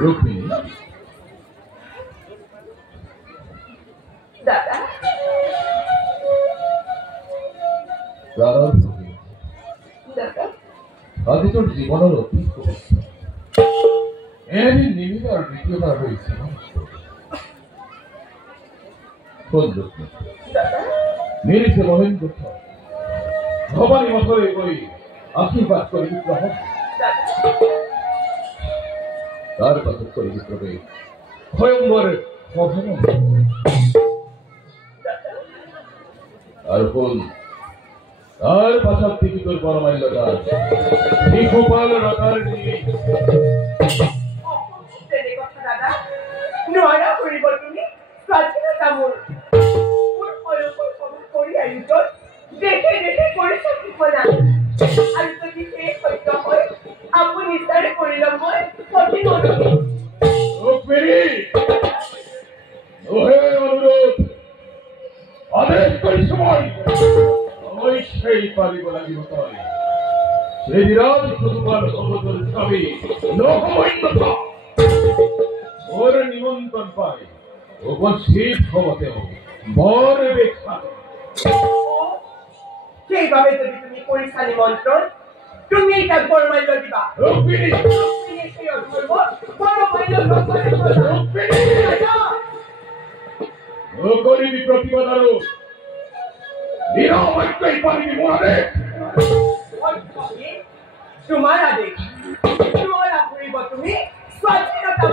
রুক্মিণী দাদা দাদা আজ তোর জীবনের অতীত এরই নিবিড়ার দ্বিতীয়বার হয়েছে নিরিখে মহেন্দ্র ভবানী মথরে ওই আশীর্বাদ করে বিগ্রহ তার কথা করে বিগ্রহে স্বয়ংবরের আর ফুল তার পাশার থেকে তোর পরমাইল গাছ গোপাল রাখার নিয়ে কথা দাদা নয়না করিব তুমি স্বাধীনতা মোর মোর অলপর খবর করি আয়োজন দেখে দেখে করেছ ঠিকনা আৰু যদি সেই সত্য হয় আপুনি তাৰে কৰিল মই কঠিন অনুৰোধ আদেশ কৰি সময় অবশ্যই পালিব লাগিব তই সেই বিরাট সুদূর সমুদ্র স্বামী লোকমন্যতা ওর নিমন্ত্রণ পাই উপস্থিত হবতে বর বিখ্যাত সেইভাবে যদি তুমি কৰিছা নিমন্ত্ৰণ তুমি এটা বৰমাল্য দিবা রুক্মিণী সেই অধৰ্ম বৰমাল্য নকৰে নকরিবি প্রতিবাদারও নিরাময়টাই পারিবি মোড়ে তোমাৰ আদেশ তোমাৰ কৰিব তুমি স্বাধীনতা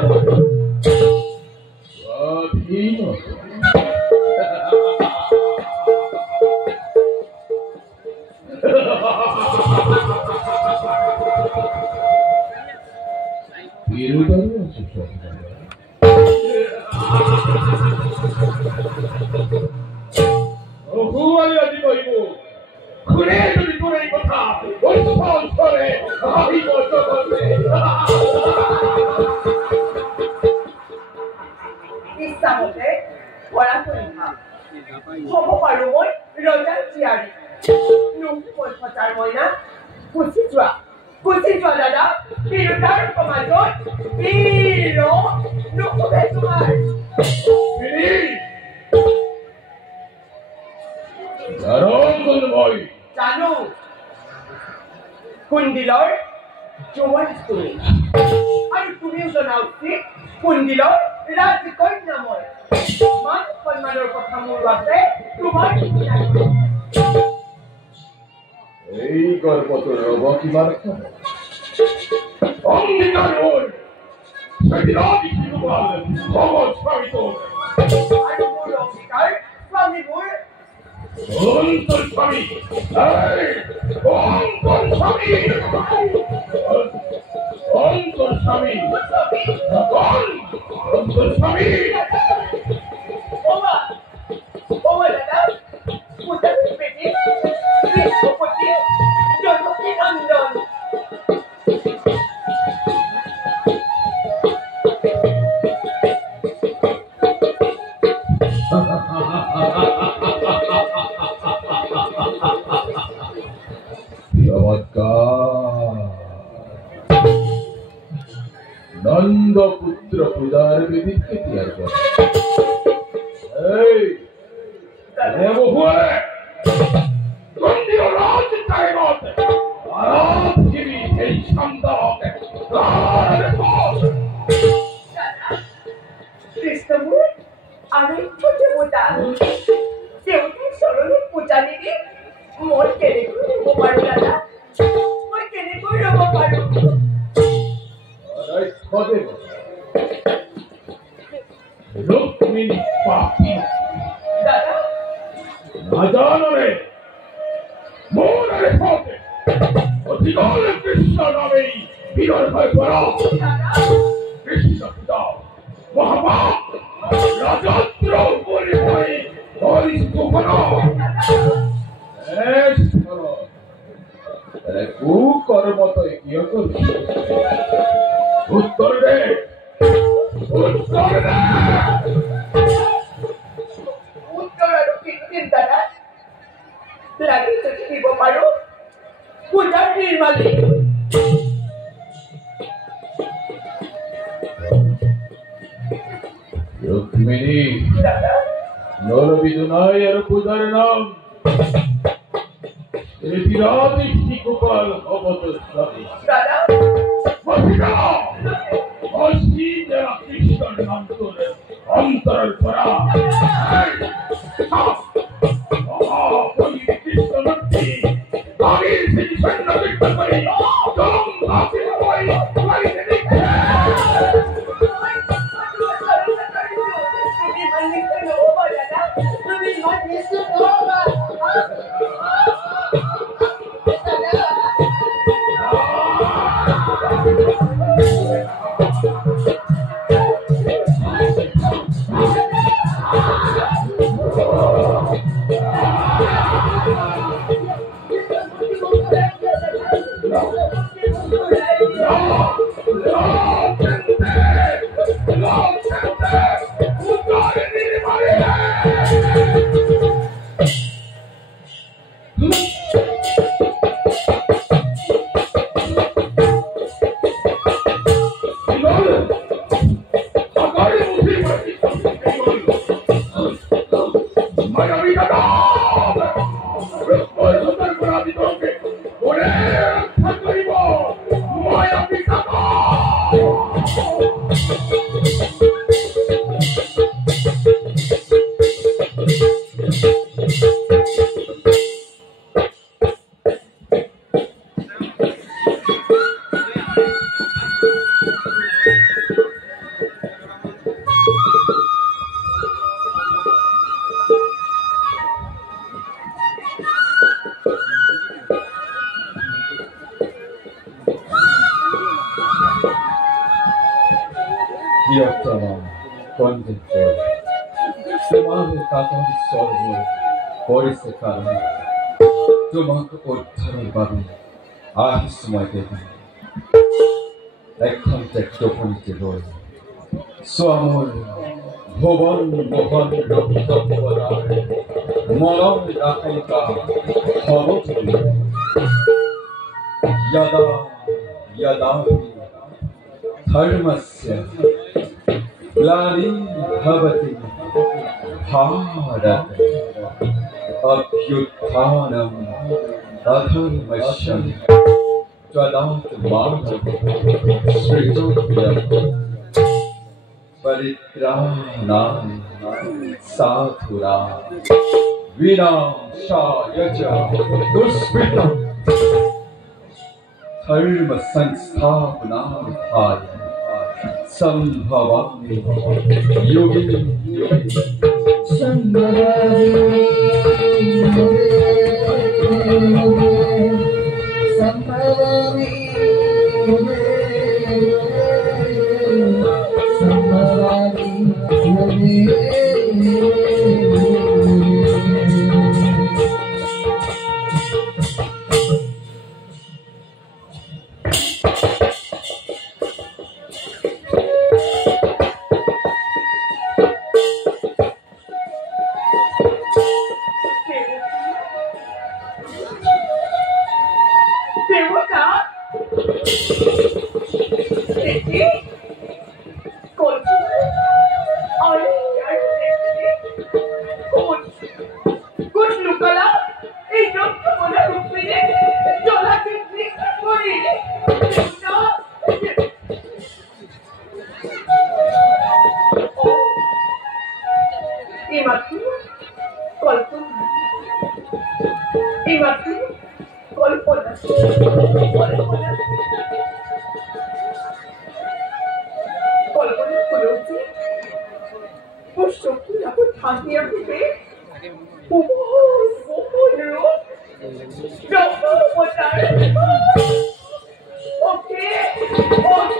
খুলে যদি তোর এই কথা ওই ফল ধরে আমি বলতে বলবে ইচ্ছা মতে পড়া পৰীক্ষা হ'ব পাৰো মই ৰজাৰ জীয়াৰী নৌপথতাৰ মইনা গুচি যোৱা দাদা তিৰোতাৰ সমাজত বীৰ নুশুভে তোমাৰ জানো কুণ্ডিলৰ জোৱান তুমি আৰু তুমিও জনা উচিত কুণ্ডিলৰ ৰাজকন্যা মই মান সন্মানৰ কথা মোৰ আছে তোমাৰ এই গর্বতর রব কিমান অঙ্গীকার হল সেদিনাদি শিশুপাল ভগৎ স্বামী তোর আৰু মোৰ অঙ্গীকাৰ স্বামী মোৰ অন্তর স্বামী অন্তর স্বামী অন্তর স্বামী অন্তর স্বামী দাদা পুতানি পেটি কৃষ্ণপতি জনকী নন্দন নন্দ পুত্র পূজার বিধিকে তৈরি করে কৃষ্ণমূর আমি ছোট মোটা দেউতার সরলে পূজা দিদি মই কেনেকৈ ৰব পাৰো দাদা মই কেনেকৈ ৰব পাৰো রুক্মিণী পাপি দাদা না জানরে মোরে পথে অধিকার কৃষ্ণ নামেই বিরল হয়ে পড়া কৃষ্ণ পিতা মহাপাপ রাজত্র বলে ভয় হরিষ্ঠ করা কুকর্মত এগিয়ে করছি উত্তর দে উত্তর আৰু মালিক রুক্মিণী দাদা নরবিদু নয় আর পূজার নাম বিরাট শিশুপাল অবতস্বামী দাদা মহিলা অসীম যারা কৃষ্ণর নাম করে অন্তর করা কৃষ্ণমূর্তি আমি সেই সৈন্য বিক্রম করি তোমাকে উদ্ধারের বাবে আহি সময় দেবেন এখন টেকটোপনিতে রয়ে স্বামল ভুবন মোহন মরম রাখিকা হবতুল यदा यदा धर्मस्य ग्लानिर्भवति भारत अभ्युत्थानम् अधर्मस्य तदात्मानं सृजोत्यं परित्राणाय साधूनां विनाशाय च दुष्कृतम् धर्म संस्थापनार्थाय संभवामि युगे युगे Okay.